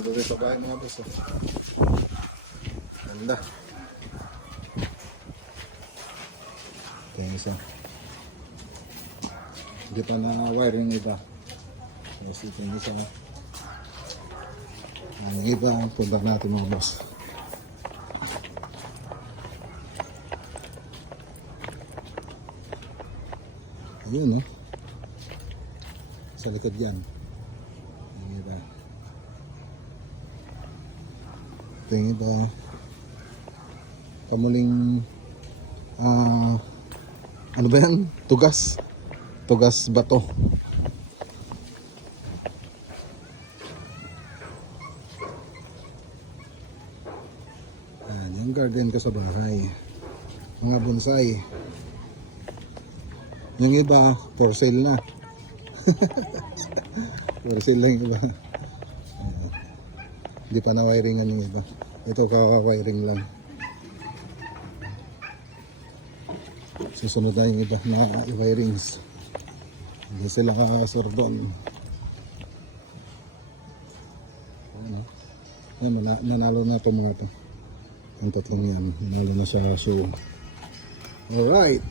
Dito rin sa bahay mga boss. Ganda. Ito yung isa. Hindi pa na wiring iba. Yes, ito yung isa. Ang iba, punta natin mga boss. Ayun, no? Sa likod yan. Ang iba. Ito yung iba. Pamuling ano ba yan? Tugas bato. Yan, yung garden ko sa bahay. Mga bonsai. Yung iba, for sale na. For sale lang yung iba. Hindi pa na-wiringan yung iba. Ito kaka-wiring lang. Susunod na yung iba na wirings. Hindi sila kakasur doon. Nanalo na ito mga ito. Ang tatlong yan. Nanalo na sa show. Alright.